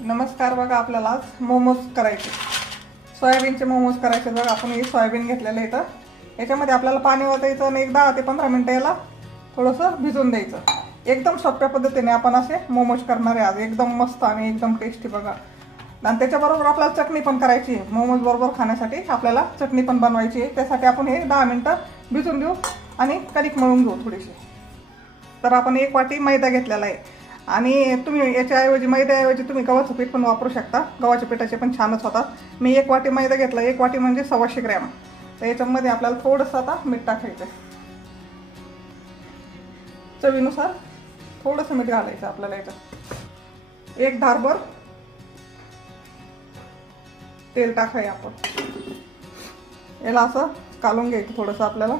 नमस्कार। बघा आपल्याला आज मोमोज करायचे, सोयाबीनचे मोमोज करायचे। बघा आपण हे सोयाबीन घेतलेलं इथं, याच्यामध्ये आपल्याला पाणी ओतायचं आणि 10 ते 15 मिनिटं याला थोडंसं भिजून द्यायचं। एकदम सोप्या पद्धतीने आपण असे मोमोज करणार आहे आज, एकदम मस्त आणि एकदम टेस्टी। बघा, आणि त्याच्याबरोबर आपल्याला चटणी पण करायची आहे। मोमोज बरोबर खाण्यासाठी आपल्याला चटणी पण बनवायची आहे। त्यासाठी आपण हे 10 मिनिटं भिजून देऊ आणि कणिक मळून घेऊ थोडीशी। तर आपण 1 वाटी मैदा घेतलेला आहे आणि तुम्ही याच्याऐवजी मैद्याऐवजी तुम्ही गव्हाचं पीठ पण वापरू शकता। गव्हाच्या पिठाचे पण छानच होतात। मी 1 वाटी मैदा घेतला, 1 वाटी म्हणजे 125 ग्रॅम। तर याच्यामध्ये आपल्याला थोडंसं आता मीठ टाकायचं, चवीनुसार थोडंसं मीठ घालायचं आपल्याला। याच्यात 1 धारभर तेल टाकायचं आपण, याला असं कालून घ्यायचं थोडंसं आपल्याला।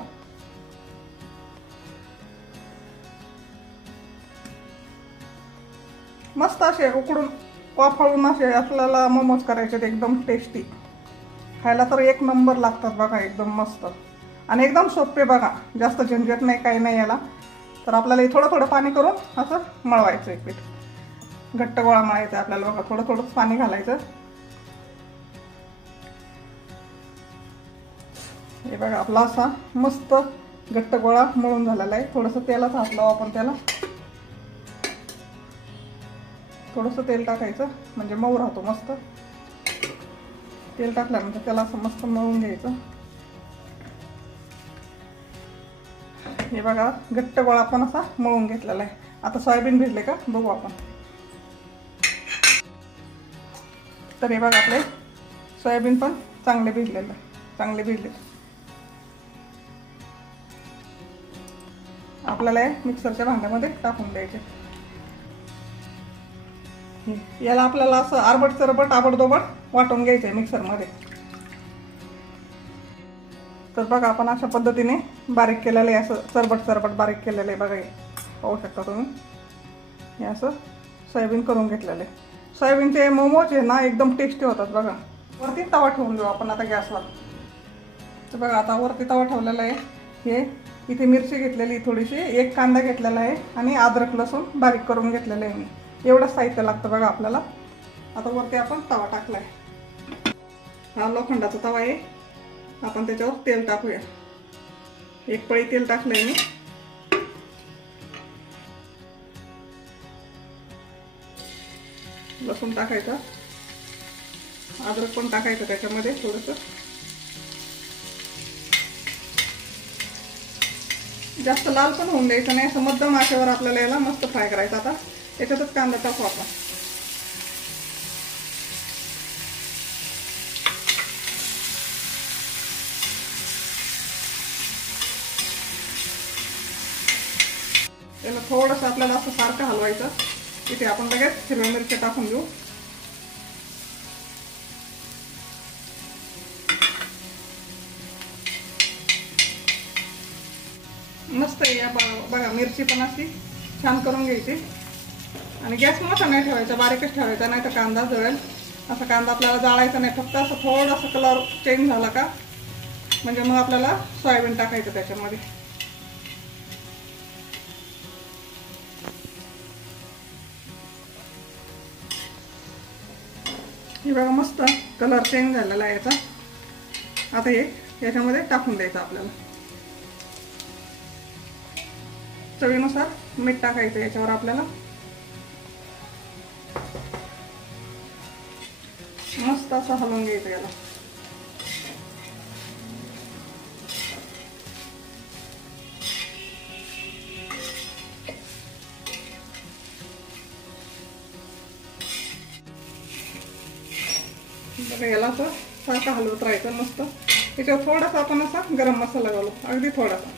मस्त असे उकडून वाफळून असे आपल्याला मोमोज करायचे, एकदम टेस्टी, खायला तर 1 नंबर लागतात। बघा एकदम मस्त आणि एकदम सोपे। बघा जास्त झंझट नाही, काही नाही याला। तर आपल्याला थोडं थोडं पाणी करून असं मळवायचं एक पीठ, घट्ट गोळा मळायचा आपल्याला। बघा थोडं थोडं पाणी घालायचं। हे बघा आपला असा मस्त घट्ट गोळा मळून झालेला आहे। थोडंसं तेलाचा हात लावू आपण त्याला, थोडंसं तेल टाकायचं म्हणजे मऊ राहतो मस्त। तेल टाकल्यानंतर त्याला असं मस्त मळून घ्यायचं। हे बघा घट्ट गोळा आपण असा मळून घेतलेला आहे। आता सोयाबीन भिजले का बघू आपण। तर हे बघा आपले सोयाबीन पण चांगले भिजलेले, चांगले भिजले। आपल्याला मिक्सरच्या भांड्यामध्ये टाकून द्यायचे। याला आपल्याला असं आरबट चरबट आबडदोबड वाटून घ्यायचंय मिक्सरमध्ये। तर बघा आपण अशा पद्धतीने बारीक केलेलं आहे, असं चरबट चरबट बारीक केलेलं आहे। बघा हे पाहू शकता तुम्ही, हे असं सोयाबीन करून घेतलेलं आहे। सोयाबीनचे मोमोज आहे ना एकदम टेस्टी होतात। बघा वरती तवा ठेवून देऊ आपण आता गॅसवर। तर बघा आता वरती तवा ठेवलेला आहे। हे इथे मिरची घेतलेली थोडीशी, 1 कांदा घेतलेला आहे आणि अद्रक लसूण बारीक करून घेतलेलं आहे मी। एवढं साहित्य लागतं बघा आपल्याला। आता वरती आपण तवा टाकलाय, हा लोखंडाचा तवा आहे। आपण त्याच्यावर तेल टाकूया, 1 पळी तेल टाकलंय मी। लसूण टाकायचं, अद्रक पण टाकायचं त्याच्यामध्ये थोडंसं। जास्त लाल पण होऊन द्यायचं नाही, असं मध्यम आचेवर आपल्याला याला मस्त फ्राय करायचं। आता याच्यातच कांदा टाकू आपण। याला थोडंसं आपल्याला असं सारखं हलवायचं। इथे आपण लगेच हिरव्या मिरच्या टाकून देऊ। मस्त आहे। बघा मिरची पण अशी छान करून घ्यायची आणि गॅस मोठा नाही ठेवायचा, बारीकच ठेवायचा, नाही तर कांदा जळेल। असा कांदा आपल्याला जाळायचा नाही, फक्त असं थोडासा कलर चेंज झाला का म्हणजे मग आपल्याला सोयाबीन टाकायचं त्याच्यामध्ये। हे बघा मस्त कलर चेंज झालेला आहे याचा। आता हे याच्यामध्ये टाकून द्यायचं आपल्याला। चवीनुसार मीठ टाकायचं याच्यावर आपल्याला। मस्त असं हलवून घ्यायचं याला। बघा याला असं सारखं हलवत राहायचं मस्त। याच्यावर थोडासा आपण असा गरम मसाला घालू, अगदी थोडासा।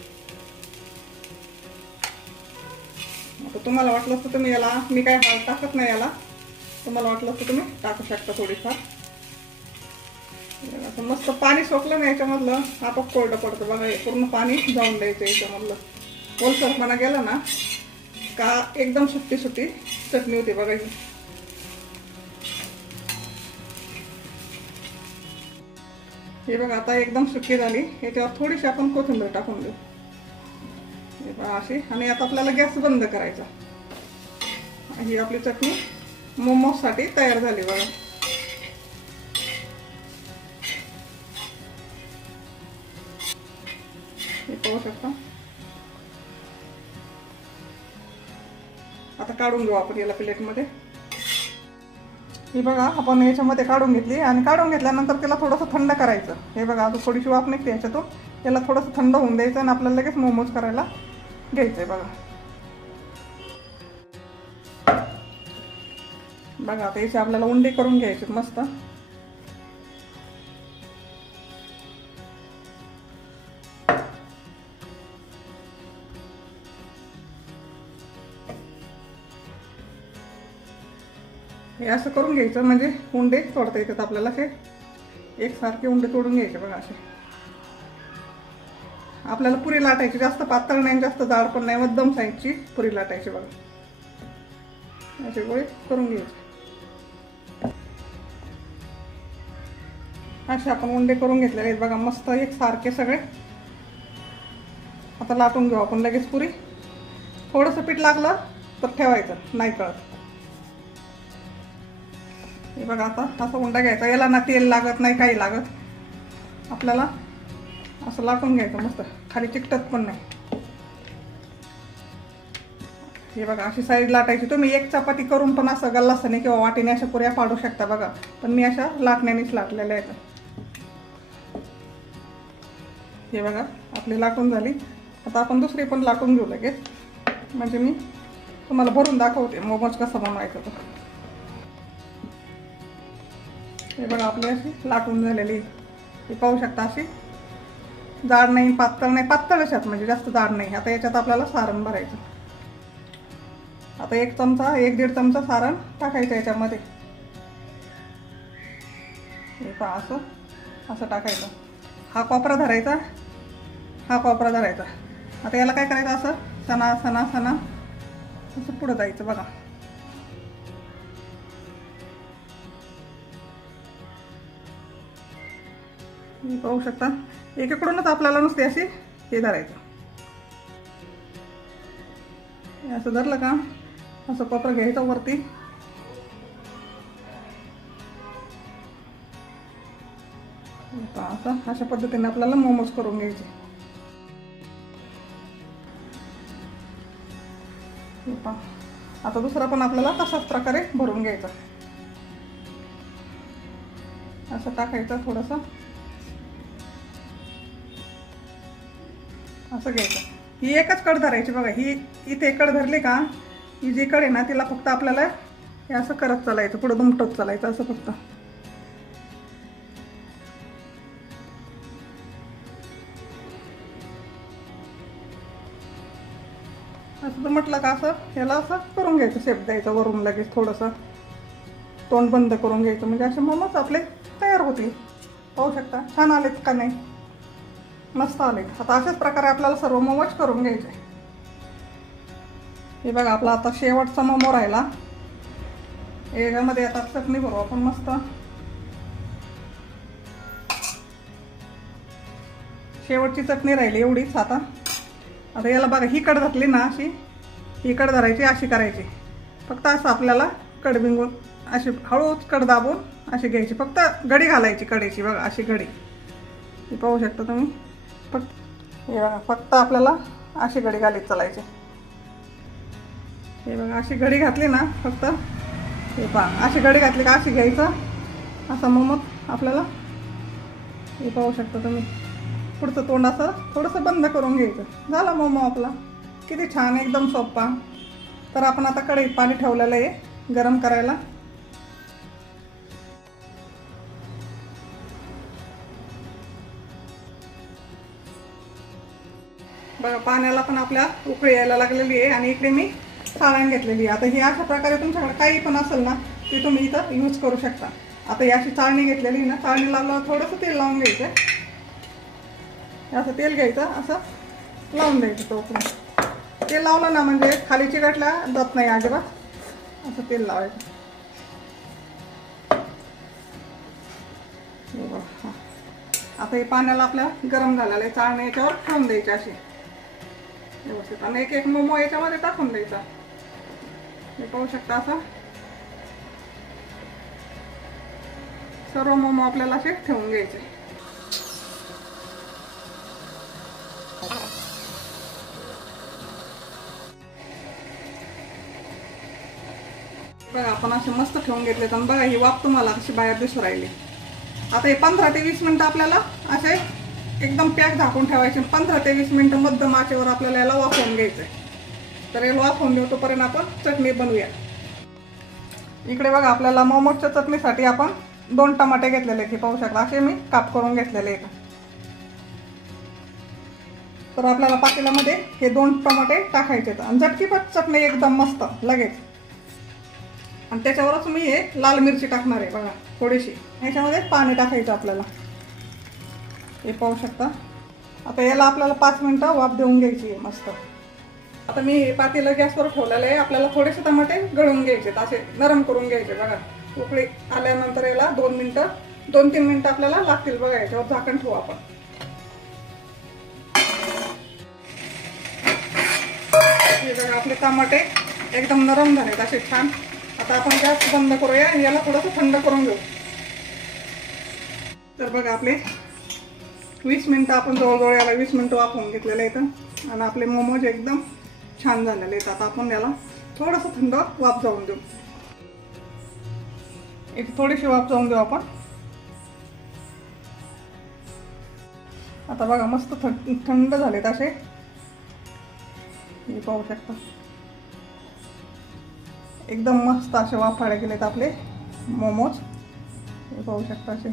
आता तुम्हाला वाटलं तर तुम्ही याला, मी काय हळद टाकत नाही याला, तुम्हाला वाटलं तर तुम्ही टाकू शकता थोडीफार। असं मस्त पाणी सोकलं ना याच्यामधलं, आपोआप कोरडं पडतं। बघा हे पूर्ण पाणी जाऊन द्यायचं याच्यामधलं। ओलसरपणा गेला ना का एकदम सुट्टी सुट्टी चटणी होती। बघा ही हे बघा आता एकदम सुकी झाली। याच्यावर थोडीशी आपण कोथिंबीर टाकून देऊ, हे बघा अशी। आणि आता आपल्याला गॅस बंद करायचा। ही आपली चटणी मोमोजसाठी तयार झाली बघा. हे पाहू शकता. आता काढून घेऊ आपण याला प्लेटमध्ये. हे बघा आपण याच्यामध्ये काढून घेतली आणि काढून घेतल्यानंतर त्याला थोडंसं थंड करायचं. हे बघा आता थोडीशी वाफ निघते याच्यातून. याला थोडंसं थंड होऊन द्यायचं आणि आपल्याला लगेच मोमोज करायला घ्यायचंय बघा. बघा आता याचे आपल्याला उंडे करून घ्यायचे मस्त. हे असं करून घ्यायचं म्हणजे उंडे तोडता येतात आपल्याला. हे एकसारखे उंडे तोडून घ्यायचे बघा असे. आपल्याला पुरी लाटायची, जास्त पातळ नाही जास्त जाड पण नाही, मध्यम साईजची पुरी लाटायची बघा. असे गोळे करून घ्यायचे. असे आपण उंडे करून घेतलेले आहेत बघा मस्त एकसारखे सगळे. आता लाटून घेऊ आपण लगेच पुरी. थोडंसं पीठ लागलं तर ठेवायचं, नाही कळत. हे बघा आता असं उंडा घ्यायचा. याला ना तेल लागत नाही काही लागत. आपल्याला असं लाटून घ्यायचं मस्त, खाली चिकटत पण नाही. हे बघा अशी साईड लाटायची. तुम्ही एक चपाती करून पण असं गल्लासाने किंवा वाटीने अशा पुऱ्या पाडू शकता बघा. पण मी अशा लाटण्यानेच लाटलेल्या आहेत. हे बघा आपली लाटून झाली. आता आपण दुसरी पण लाटून घेऊ लगेच, म्हणजे मी तुम्हाला भरून दाखवते मोमोज कसं बनवायचं. तर हे बघा आपली अशी लाटून झालेली. हे पाहू शकता अशी जाड नाही पातळ नाही, पातळ अशात म्हणजे जास्त जाड नाही. आता याच्यात आपल्याला सारण भरायचं. आता 1 चमचा 1-1.5 चमचा सारण टाकायचं याच्यामध्ये. हे पहा असं असं टाकायचं. हा कोपरा धरायचा, हा कोपरा धरायचा. आता याला काय करायचं असं सणा सणा सणा असं पुढं जायचं बघा. पाहू शकता एकीकडूनच आपल्याला नुसते अशी हे धरायचं. असं धरलं का असं कोपरा घ्यायचं वरती. असं अशा पद्धतीने आपल्याला मोमोज करून घ्यायचे. आता दुसरा पण आपल्याला तशाच प्रकारे भरून घ्यायचा. असं टाकायचं थोडंसं असं घ्यायचं. ही एकच कड धरायची बघा. ही इथे कड धरली का ही जी कड आहे ना तिला फक्त आपल्याला हे असं करत चालायचं, पुढे दुमटत चालायचं असं फक्त. असं म्हटलं का असं ह्याला असं करून घ्यायचं, शेप द्यायचं वरून लगेच थोडंसं तोंड बंद करून घ्यायचं म्हणजे असे मोमोज आपले तयार होतील. पाहू शकता छान आलेत का नाही, मस्त आलेत. आता अशाच प्रकारे आपल्याला सर्व मोमोज करून घ्यायचे. हे बघा आपला आता शेवटचा मोमो राहिला. याच्यामध्ये आता चटणी भरू आपण मस्त. शेवटची चटणी राहिली एवढीच. आता याला बघा ही कड धरली ना अशी, ही कड धरायची अशी करायची. फक्त असं आपल्याला कड बिंगून अशी हळूच कड दाबून अशी घ्यायची. फक्त घडी घालायची कडेची बघा अशी घडी. हे पाहू शकता तुम्ही. फक्त आपल्याला अशी घडी घालीत चालायची. हे बघा अशी घडी घातली ना फक्त. हे पहा अशी घडी घातली का अशी घ्यायचं असं मोमोज आपल्याला. हे पाहू शकता तुम्ही. पुढचं तोंड असं थोडंसं बंद करून घ्यायचं. झाला मोमो आपला. किती छान एकदम सोपा. तर आपण आता कढईत पाणी ठेवलेलं आहे गरम करायला. बघा पाण्याला पण आपल्या उकळी यायला लागलेली आहे आणि इकडे मी चाळण घेतलेली आहे. आता ही अशा प्रकारे तुमच्याकडे काही पण असेल ना ती तुम्ही इथं यूज करू शकता. आता ही अशी चाळणी घेतलेली ना, चाळणी लावल्यावर थोडंसं तेल लावून घ्यायचं. असं तेल घ्यायचं असं लावून द्यायचं. तो तेल लावलं ना म्हणजे खाली चिकटला जात नाही अजिबात. असं तेल लावायचं. आता हे पाण्याला आपल्या गरम झालेलं आहे. चाळणी याच्यावर ठेवून द्यायची अशी व्यवस्थित आणि एक एक मोमो याच्यामध्ये टाकून द्यायचा. हे पाहू शकता असं सर्व मोमो आपल्याला असे ठेवून घ्यायचे. बघा आपण असे मस्त ठेवून घेतले. तर बघा ही वाफ तुम्हाला कशी बाहेर दिसू राहिली. आता हे 15 ते 20 मिनिटं आपल्याला असे एकदम पॅक झाकून ठेवायचे. 15 ते 20 मिनिटं मध्यम आचेवर आपल्याला याला वाफवून घ्यायचंय. तर याला वाफवून घेऊ तोपर्यंत आपण चटणी बनवूया. इकडे बघा आपल्याला मोमोजच्या चटणीसाठी आपण 2 टमाटे घेतलेले आहेत. पाहू शकता असे मी काप करून घेतलेले आहेत. तर आपल्याला पातेल्यामध्ये हे 2 टमाटे टाकायचे आणि झटकीपट चटणी एकदम मस्त लगेच. आणि त्याच्यावरच मी हे लाल मिरची टाकणार आहे बघा थोडीशी. ह्याच्यामध्ये पाणी टाकायचं आपल्याला. हे पाहू शकता. आता याला आपल्याला 5 मिनिटं वाफ देऊन घ्यायची आहे मस्त. आता मी हे पातेलं गॅसवर ठेवलेलं आहे. आपल्याला थोडेसे टमाटे गळून घ्यायचे, असे नरम करून घ्यायचे बघा. उकळी आल्यानंतर याला 2-3 मिनिटं आपल्याला लागतील बघा. याच्यावर झाकण ठेवू आपण. हे बघा आपले टमाटे एकदम नरम झालेत असे छान. आता आपण गॅस बंद करूया आणि याला थोडंसं थंड करून घेऊ. तर बघा आपले 20 मिनिटं आपण जवळजवळ याला 20 मिनिटं वाफवून घेतलेलं आहे आणि आपले मोमोज एकदम छान झालेले आहेत. आता आपण याला थोडंसं थंड वाफ जाऊन देऊ. एक थोडीशी वाफ जाऊन देऊ आपण. आता बघा मस्त थंड झालेत असे. हे पाहू शकता एकदम मस्त असे वाफाळे गेलेत आपले मोमोज. हे पाहू शकता असे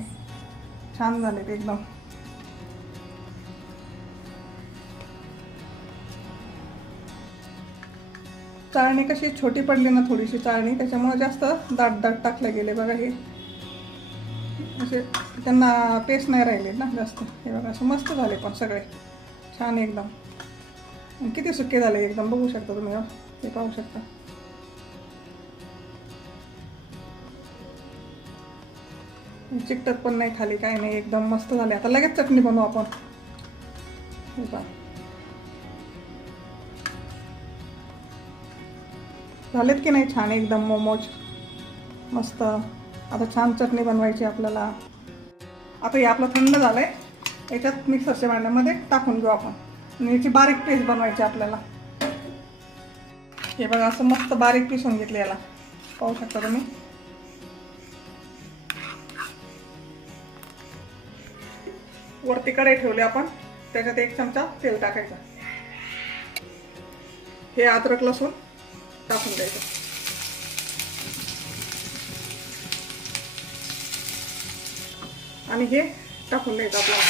छान झालेत एकदम. चाळणी कशी छोटी पडली ना थोडीशी चाळणी, त्याच्यामुळे जास्त दाट टाकले गेले बघा. हे असे त्यांना पेस्ट नाही राहिले ना जास्त. हे बघा असं मस्त झाले पण सगळे छान एकदम. किती सुके झाले एकदम बघू शकता तुम्ही. हे पाहू शकता. चिकटत पण नाही खाली काय नाही एकदम मस्त झाले. आता लगेच चटणी बनवू आपण. हे पहा झालेत की नाही छान एकदम मोमोज मस्त. आता छान चटणी बनवायची आपल्याला. आता हे आपलं थंड झालंय. याच्यात मिक्सरच्या भांड्यामध्ये टाकून घेऊ आपण. आणि याची बारीक पेस्ट बनवायची आपल्याला. हे बघा असं मस्त बारीक पिसून घेतले याला. पाहू शकता तुम्ही. वरती कढई ठेवली आपण. त्याच्यात 1 चमचा तेल टाकायचं. हे अद्रक लसूण टाकून द्यायचं. आणि हे टाकून द्यायचं आपल्याला.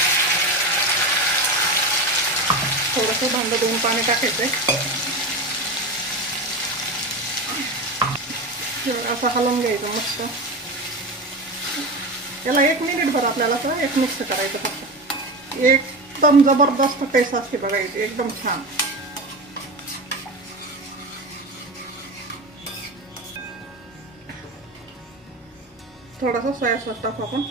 थोडंसं भांडं धुवून पाणी टाकायचंय. असं हलवून घ्यायचं मस्त. याला 1 मिनिटभर आपल्याला असं एक मिक्स करायचं फक्त. एकदम जबरदस्त टेस्ट असते बघा याची एकदम छान. थोडासा सोया सॉस टाकू आपण.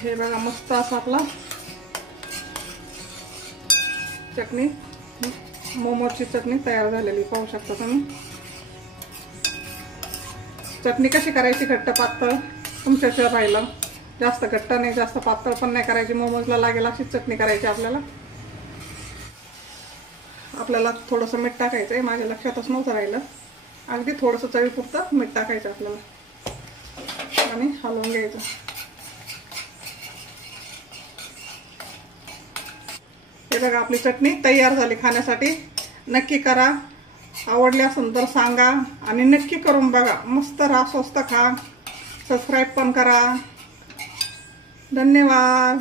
हे बघा मस्त असं आपला चटणी मोमोजची चटणी तयार झालेली पाहू शकता तुम्ही. चटणी कशी करायची घट्ट पातळ तुमच्याशिवाय राहिलं. जास्त घट्ट नाही जास्त पातळ पण नाही करायची. मोमोजला लागेल अशीच चटणी करायची आपल्याला. आपल्याला थोडंसं मीठ टाकायचं आहे. माझ्या लक्षातच नव्हतं राहिलं. अगदी थोडंसं चवीपुरतं मीठ टाकायचं आपल्याला आणि हलवून घ्यायचं. हे बघा आपली चटणी तयार झाली खाण्यासाठी. नक्की करा. आवडली असेल तर सांगा आणि नक्की करून बघा. मस्त राहा, स्वस्त खा. सबस्क्राईब पण करा. धन्यवाद.